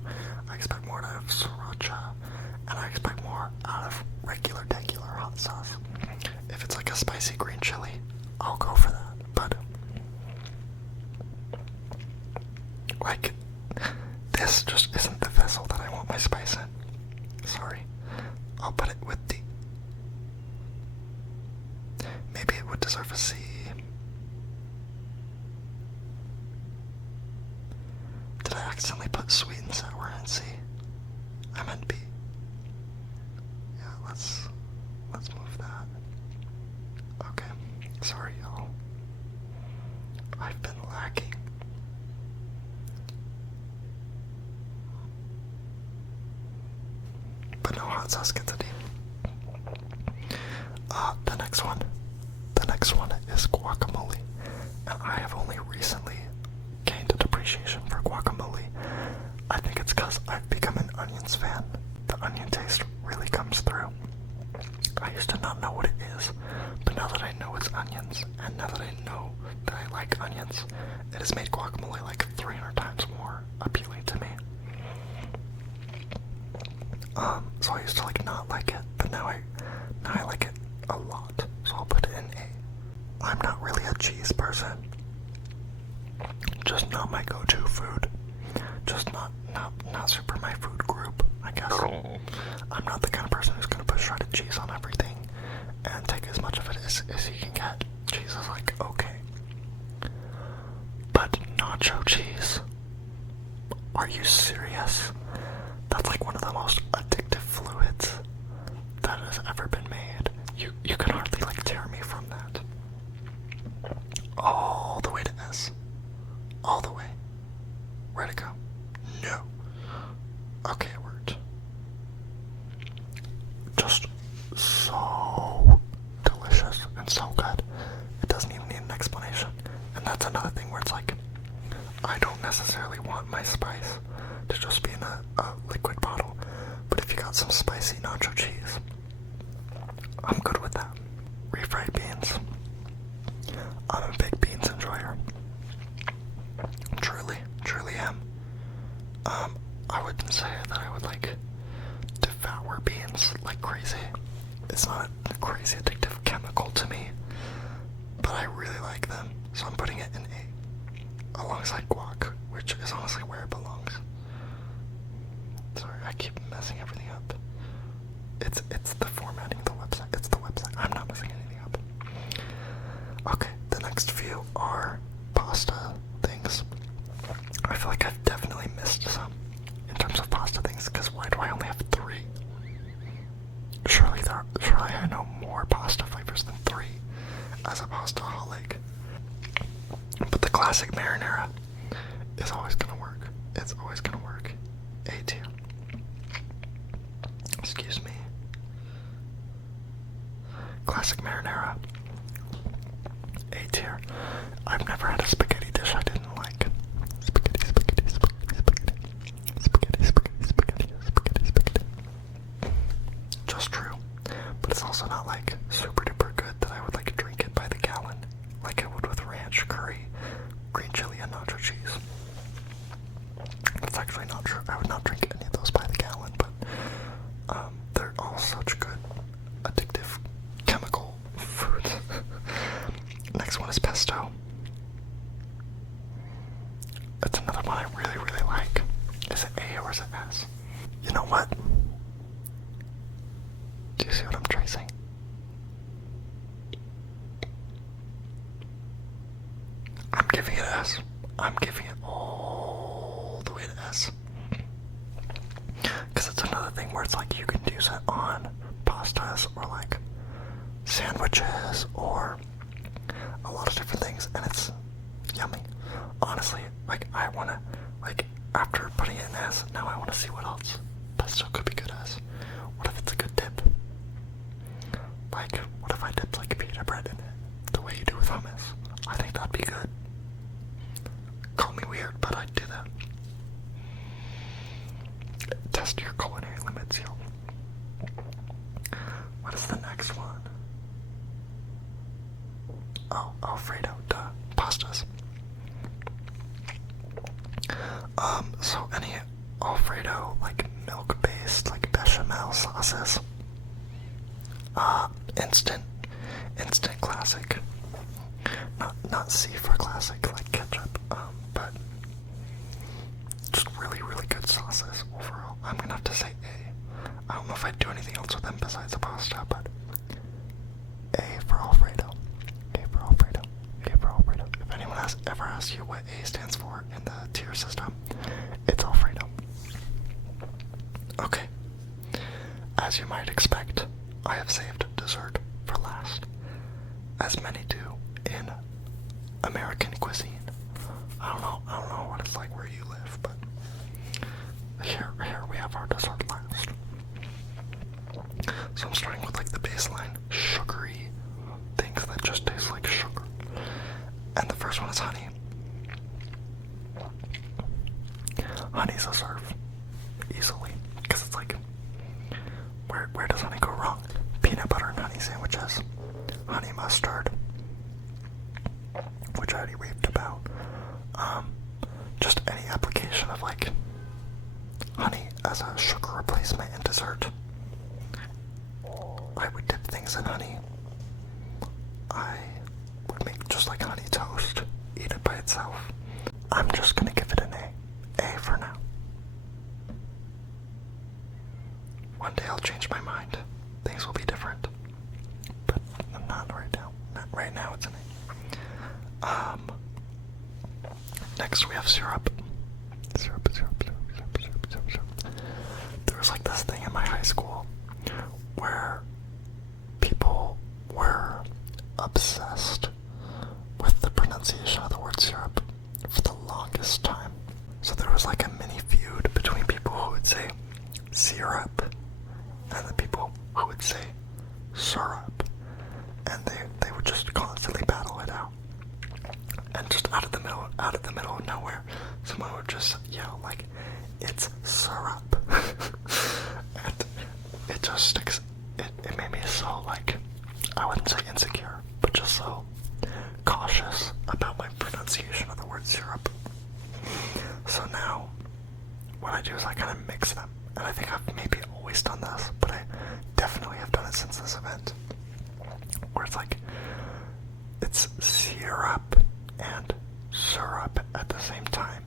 I expect more out of sriracha, and I expect more out of regular hot sauce. If it's like a spicy green chili, I'll go for that, but like, this just isn't the vessel that I want my spice in. Sorry. I'll put it with the... Maybe it would deserve a C. Did I accidentally put sweet and sour in C? I meant B. Yeah, let's move that. Okay. Sorry, y'all. I've been lacking. But no hot sauce gets a D. The next one is guacamole. And I have only recently gained an appreciation for guacamole. I think it's because I've become an onions fan. The onion taste really comes through. I used to not know what it is, but now that I know it's onions, and now that I know that I like onions, it has made guacamole like 300 times more appealing to me. So I used to like not like it, but now I like it a lot, so I'll put it in A. I'm not really a cheese person. Just not my go-to food. Just not super my food group, I guess. I'm not the kind of person who's gonna put shredded cheese on everything and take as much of it as you can get. Cheese is like, okay. But nacho cheese? Are you serious? That's like one of the most addictive fluids that has ever been made. You can hardly like tear me from that. All the way to S. All the way. Where'd it go? No. Okay, it worked. Just so delicious and so good. It doesn't even need an explanation. And that's another thing where it's like, I don't necessarily want my spice to just be in a liquid bottle, but if you got some spicy nacho cheese, I'm good with that. Refried beans. I'm a big beans enjoyer. Truly am. I wouldn't say that I would like devour beans like crazy. It's not a crazy addictive chemical to me, but I really like them, so I'm putting it in A, alongside guac, which is honestly where it belongs. Sorry, I keep messing everything up. It's the formatting of the website. It's the website. I'm not messing anything up. Okay, the next few are pasta things. I feel like I've definitely missed some in terms of pasta things, because why do I only have 3? Surely I know more pasta flavors than 3 as a pastaholic. But the classic marinara is always gonna work. It's always gonna work. A tier. Excuse me. Classic marinara. A tier. I've never had a spaghetti dish I didn't like. Spaghetti. green chili and nacho cheese. That's actually not true. I would not drink any of those by the gallon, but they're all such good, addictive, chemical foods. Next one is pesto. That's another one I really, really like. Is it A or is it S? You know what? Do you see what I'm tracing? I'm giving it S. I'm giving it all the way to S. Because it's another thing where it's like you can use it on pastas or like sandwiches or a lot of different things, and it's yummy. Honestly, like I wanna, like after putting it in S, now I wanna see what else pesto could be good as. What if it's a good dip? Like, what if I dipped like pita bread in it, the way you do with hummus? I think that'd be good. Call me weird, but I'd do that. Test your culinary limits, yo. What is the next one? Oh, Alfredo, duh. Pastas. So any Alfredo, like milk-based, like bechamel sauces. Instant classic. Not C for classic, like ketchup, but just really, really good sauces overall. I'm gonna have to say A. I don't know if I'd do anything else with them besides the pasta, but A for Alfredo. A for Alfredo. A for Alfredo. If anyone has ever asked you what A stands for in the tier system, it's Alfredo. Okay. As you might expect, I have saved dessert for last, as many do in American cuisine. I don't know what it's like where you live, but here we have our dessert last. So I'm starting with like the baseline, sugary things that just taste like sugar. And the first one is honey. Honey's a serve, easily, because it's like, where does honey go wrong? Peanut butter and honey sandwiches, honey mustard, which I already raved about. Just any application of like honey as a sugar replacement in dessert. I would dip things in honey. I would make just like honey toast, eat it by itself. I'm just gonna give it an A. A for now. One day I'll change my mind. Things will be different. But not right now. Not right now, it's an A. Next we have syrup. Syrup. There was like this thing in my high school where people were obsessed with the pronunciation of the word syrup for the longest time. So there was like a mini feud between people who would say syrup and the people who would say syrup, and they would just constantly battle it out. And just out of the middle of nowhere, someone would just yell like, "It's syrup," and it just sticks. It made me so like, I wouldn't say insecure, but just so cautious about my pronunciation of the word syrup. So now, what I do is I kind of mix them, and I think I've maybe always done this, but I definitely have done it since this event, where it's like, it's syrup and syrup at the same time,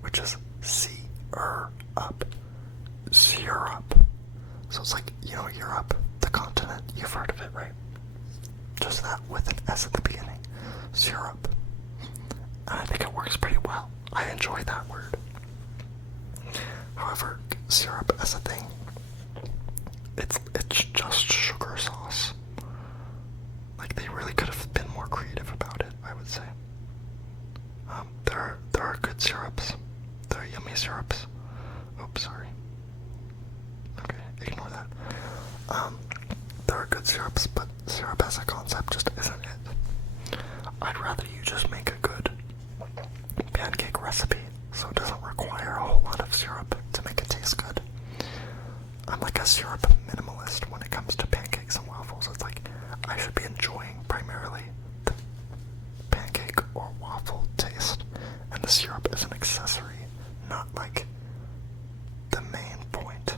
which is C-er-up, syrup. So it's like, you know, Europe, the continent, you've heard of it, right? Just that with an S at the beginning, syrup. And I think it works pretty well. I enjoy that word. However, syrup as a thing, it's just sugar sauce. Like, they really could have been more creative about it, I would say. There are good syrups. There are yummy syrups. Oops, sorry. Okay, ignore that. There are good syrups, but syrup as a concept just isn't it. I'd rather you just make a good pancake recipe so it doesn't require a whole lot of syrup to make it taste good. I'm like a syrup minimalist when it comes to pancakes and waffles. It's like I should be enjoying primarily the pancake or or waffle taste, and the syrup is an accessory, not like the main point.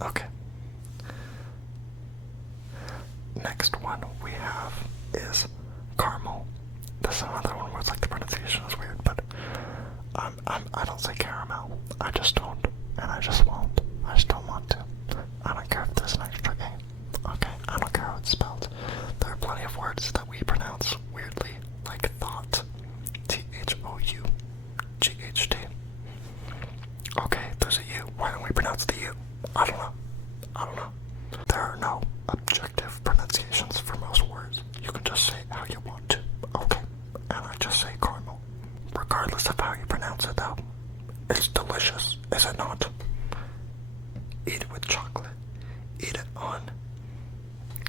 Okay. Next one we have is caramel. This is another one where it's like the pronunciation is weird, but I don't say caramel. I just don't, and I just won't. I just don't want to. I don't care if there's an extra A. Okay, I don't care how it's spelled. There are plenty of words that we pronounce weirdly, like thought. THOUGHT. Okay, there's a U. Why don't we pronounce the U? I don't know. There are no objective pronunciations for most words. You can just say it how you want to. Okay, and I just say caramel. Regardless of how you pronounce it though, it's delicious, is it not? Eat it with chocolate. Eat it on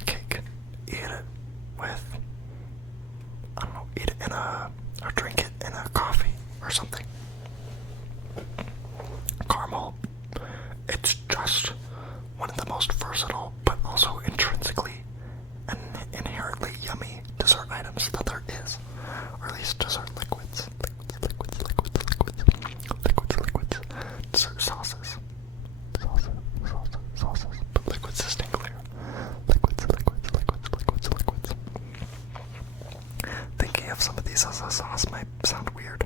cake. Eat it with, I don't know, eat it in or drink it in a coffee or something. Caramel, it's just one of the most versatile, but also intrinsically and inherently yummy dessert items that there is. Or at least dessert liquids. Liquids. Dessert sauces. Sauces. But liquids is clear. Liquids. Thinking of some of these as a sauce might sound weird.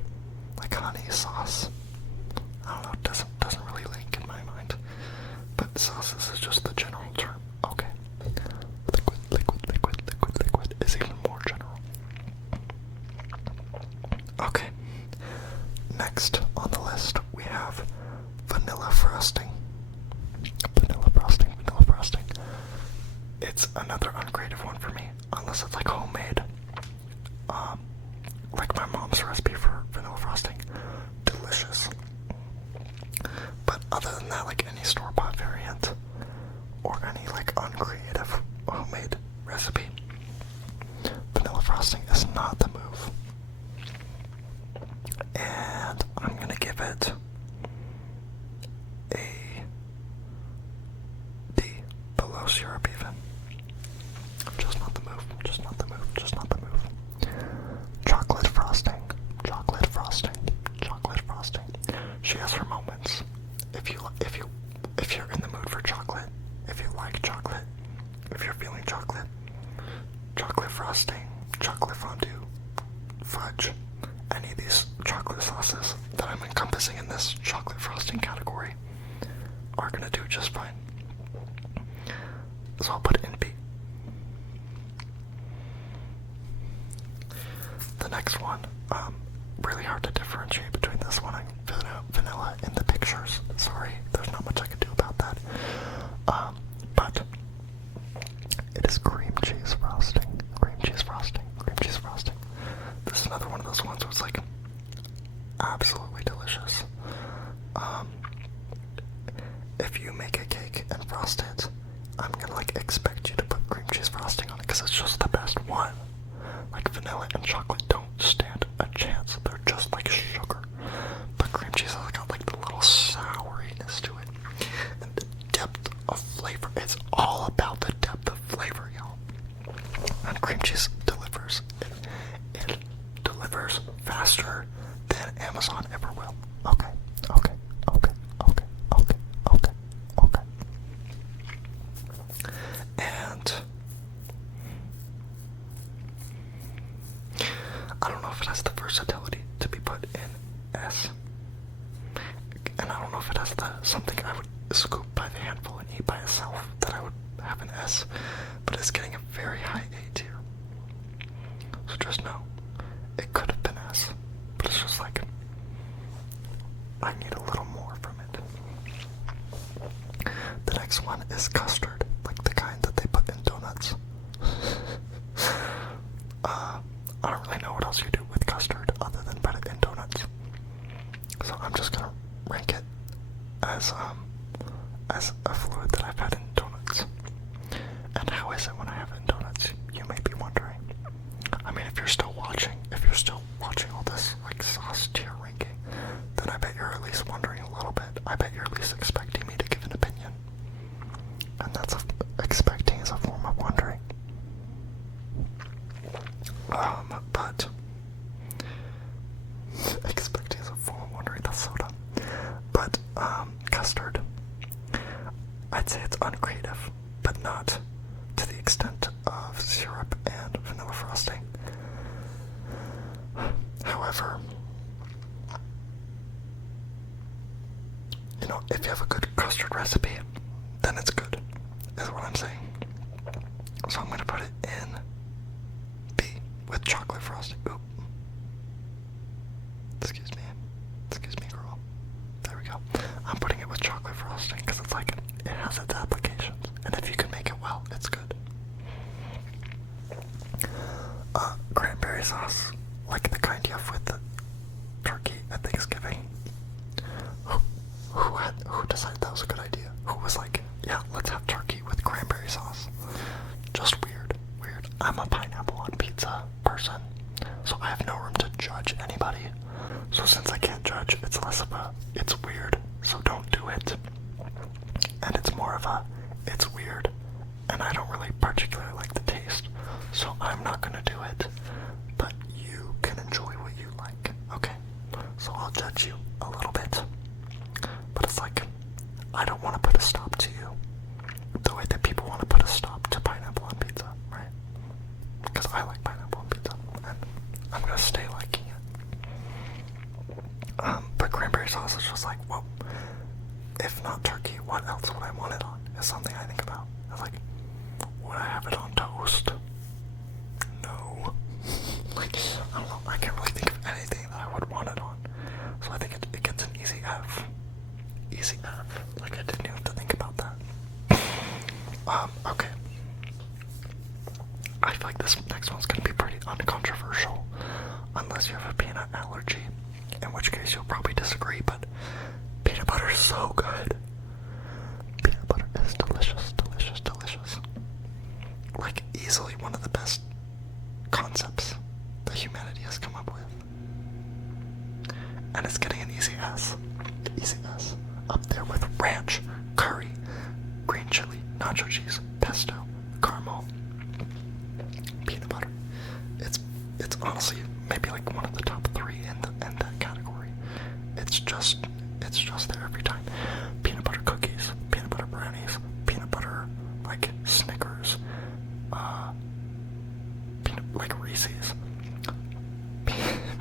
Like honey sauce. I don't know, it doesn't really link in my mind. But sauces is just the general term. Okay. Liquid is even more general. Okay. Next on the list we have vanilla frosting. Vanilla frosting. It's another uncreative one for me, unless it's like homemade. Like my mom's recipe for vanilla frosting. Delicious. But other than that, like any store-bought variant, or any like uncreative homemade recipe, vanilla frosting is not the move. And I'm gonna give it a D, below syrup even. Just not the move. Chocolate frosting. She has her moments. If you're in the mood for chocolate, if you like chocolate, if you're feeling chocolate frosting, chocolate fondue, fudge, any of these chocolate sauces that I'm encompassing in this chocolate frosting category are gonna do just fine. So I'll put it in B. The next one, really hard to differentiate between this one and vanilla in the pictures. Sorry, there's not much I can do about that. But it is cream cheese frosting. This is another one of those ones where it's like absolutely delicious. If you make a cake and frost it, I'm gonna like expect you to put cream cheese frosting on it because it's just the best one. Like vanilla and chocolate don't stand a chance. They're just like sugar. But cream cheese has got like the little souriness to it. And the depth of flavor. It's all about the depth of flavor, y'all. And cream cheese delivers. It delivers faster than Amazon ever will. Okay. And I don't know if it has the versatility to be put in S. And I don't know if it has the something I would scoop by the handful and eat by itself that I would have an S. But it's getting a very high A tier. So just know, it could have been S. But it's just like, I need a little more from it. The next one is custard, like the kind that they put in donuts. I don't really know what else you do with custard other than put it in donuts. So I'm just gonna rank it as a fluid that I've had in donuts. And how is it when I have it in donuts? You may be wondering. I mean, if you're still watching all this like sauce tier ranking, then I bet you're at least wondering a little bit. I bet you're at least expecting me to give an opinion. And that's expecting is a form of wondering. But expecting a full wondering that's soda. But custard, I'd say it's uncreative, but not to the extent of syrup and vanilla frosting. However, you know, if you have a good custard recipe, then it's good, is what I'm saying. So I'm gonna put it in B with chocolate frosting. Oop. Excuse me, girl. There we go. I'm putting it with chocolate frosting because it's like, it has its applications, and if you can make it well, it's good. Cranberry sauce, like the kind you have with the turkey at Thanksgiving. Who decided that was a good idea? Who was like, yeah, let's have turkey with cranberry sauce? Just weird. I'm a pineapple on pizza person, so I have no room to judge anybody. So since I can't judge, it's less of a, it's weird, so don't do it. And it's more of a, it's weird, and I don't really particularly like the taste, so I'm not gonna do it. But you can enjoy what you like, okay? So I'll judge you a little bit. But it's like, I don't want to put a stop to you the way that people want to put a stop to pineapple on pizza, right? Because I like pineapple on pizza, and I'm gonna stay liking it. But cranberry sauce is just like, well, if not turkey, what else would I want it on? Is something I think about. It's like, would I have it on toast? No. Like, I don't know, I can't really think of anything that I would want it on. So I think it gets an easy F. Easy F. Like, I didn't even have to think about that. Okay. I feel like this next one's gonna be pretty uncontroversial, unless you have a peanut allergy, in which case you'll probably disagree, but peanut butter is so good. Peanut butter is delicious, delicious, delicious. Like, easily one of the best concepts that humanity has come up with. And it's getting an easy S. Easy S. Up there with ranch, curry, green chili, nacho cheese, pesto, caramel, peanut butter. It's honestly maybe like one of the top 3 in that category. It's just there every time. Peanut butter cookies, peanut butter brownies, peanut butter like Snickers, like Reese's,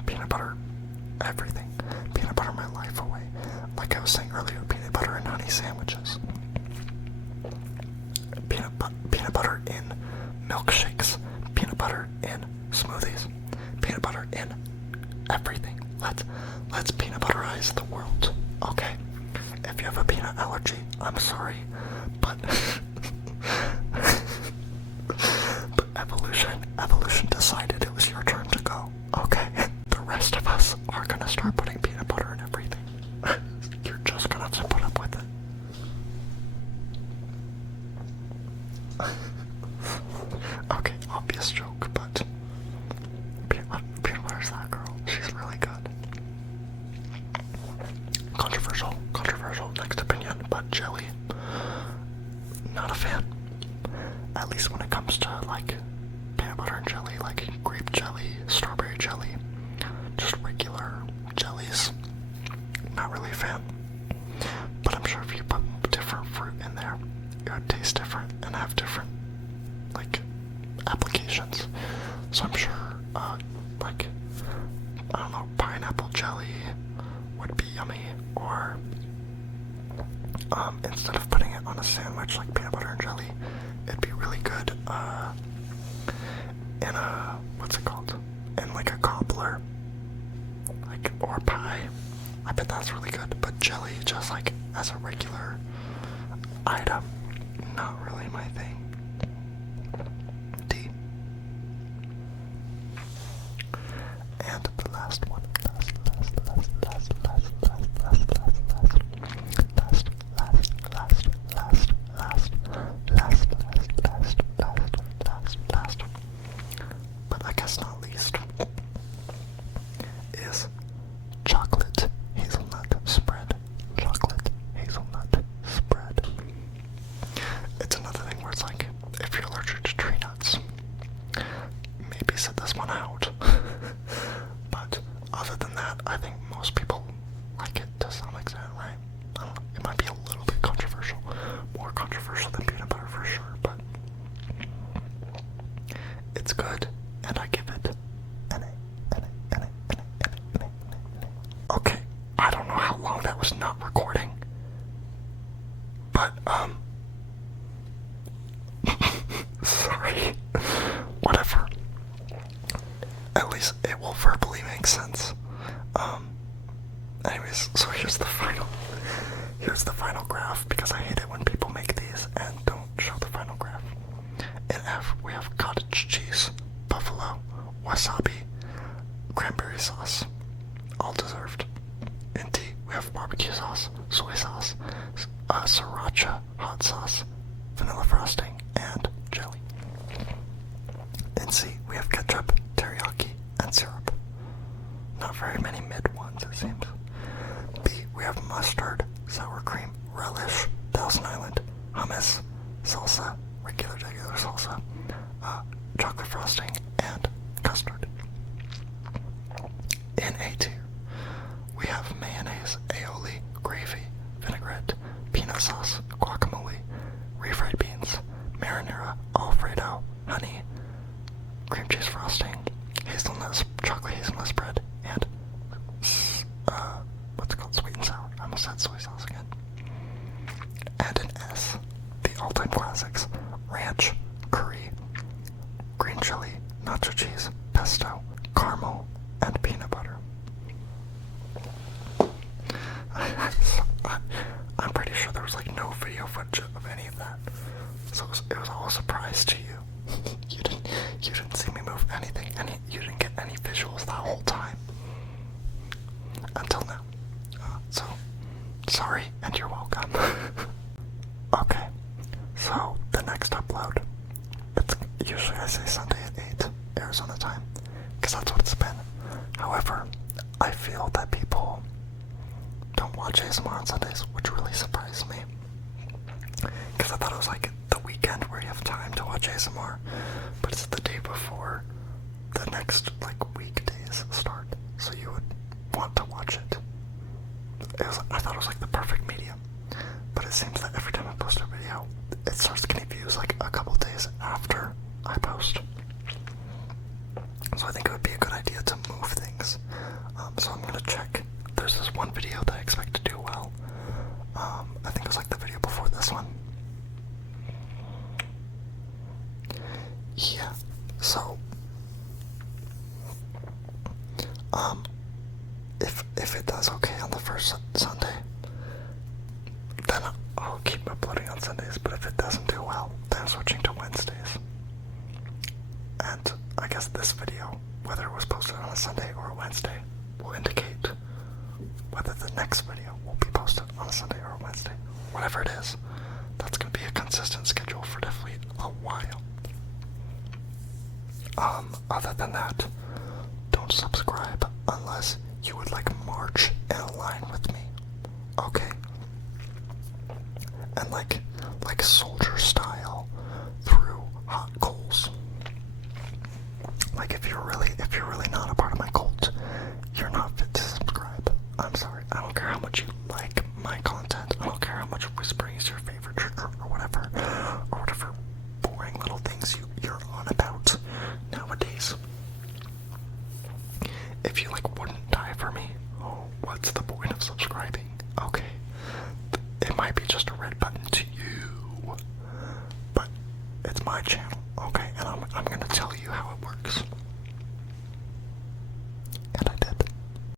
peanut butter everything. Peanut butter my life away. Like I was saying earlier, peanut butter and honey sandwiches. Peanut butter in milkshakes. Peanut butter in smoothies. Peanut butter in everything. Let's peanut butterize the world. Okay. If you have a peanut allergy, I'm sorry, but but evolution decided it was your turn to go. Okay. The rest of us are gonna start putting peanut butter in everything. You're just gonna have to put up with it. Okay, obvious joke, but peanut butter's that girl. She's really good. Controversial, next opinion, but jelly. Not a fan. At least when it comes to, like, peanut butter and jelly, like grape jelly, strawberry jelly, just regular jellies. Not really a fan. But I'm sure if you put different fruit in there, it would taste different and have different, like, applications. So I'm sure, like, I don't know, pineapple jelly would be yummy, or, instead of putting it on a sandwich like peanut butter and jelly, it'd be really good, in a, what's it called? In like a cobbler, like, or pie. I bet that's really good, but jelly just like as a regular item, not really my thing. D. And the last one, but I guess not least, is chocolate hazelnut spread. Chocolate hazelnut spread. It's another thing where it's like, if you're allergic to tree nuts, maybe sit this one out. other than that, I think most people like it to some extent, right? I don't know. It might be a little bit controversial. More controversial than peanut butter for sure, but it's good, and I give it an A, an A, an A, an A, an A, an A. Okay, I don't know how long that was not recording, but, sorry. Whatever. At least it will verbally make sense. Anyways, so here's the final graph, because I hate it when people make these and don't show the final graph. In F, we have cottage cheese, buffalo, wasabi, cranberry sauce, all deserved. In T, we have barbecue sauce, soy sauce, sriracha, hot sauce, vanilla frosting, and jelly. In C, we have ketchup, teriyaki, and syrup. Not very many mid ones, it seems. B, we have mustard, sour cream, relish, Thousand Island, hummus, salsa, regular salsa, chocolate frosting, and custard. In A tier, we have mayonnaise, aioli, gravy, vinaigrette, peanut sauce, guacamole, refried beans, marinara, alfredo, honey, cream cheese frosting, chocolate hazelnut spread, and what's it called, sweet and sour. I almost said soy sauce again. And an S, the all-time classics: ranch, curry, green chili, nacho cheese, pesto, caramel, and peanut butter. I'm pretty sure there was like no video footage of any of that, so it was all a surprise to you. You didn't see me move anything, you didn't get any visuals that whole time until now. So sorry, and you're welcome. Okay, so the next upload, it's usually I say Sunday at 8 Arizona time, because that's what it's been. However, I feel that people don't watch ASMR on Sundays, which really surprised me, because I thought it was like the weekend where you have time to watch ASMR, but it's the day before the next like weekdays start, so you would want to watch it. I thought it was like the perfect medium, but it seems that every time I post a video, it starts getting views like a couple days after I post. So I think it would be a good idea to move things. So I'm gonna check. There's this one video that I expect to do well. I think it was like the video before this one. Yeah, so if it does okay on the first Sunday, then I'll keep uploading on Sundays, but if it doesn't do well, then I'm switching to Wednesdays. And I guess this video, whether it was posted on a Sunday or a Wednesday, will indicate whether the next video will be posted on a Sunday or a Wednesday. Whatever it is, that's going to be a consistent schedule for definitely a while. Other than that, don't subscribe unless you would like march in a line with me. Okay? And like soldier style through hot coals. Like if you're really not a part of my cult, you're not fit to subscribe. I'm sorry. I don't care how much you like my content. I don't care how much whispering is your favorite trigger or whatever boring little things you're on about nowadays. If you like wouldn't die for me, what's the point of subscribing? Okay. It might be just a red button to you, but it's my channel, okay? And I'm gonna tell you how it works.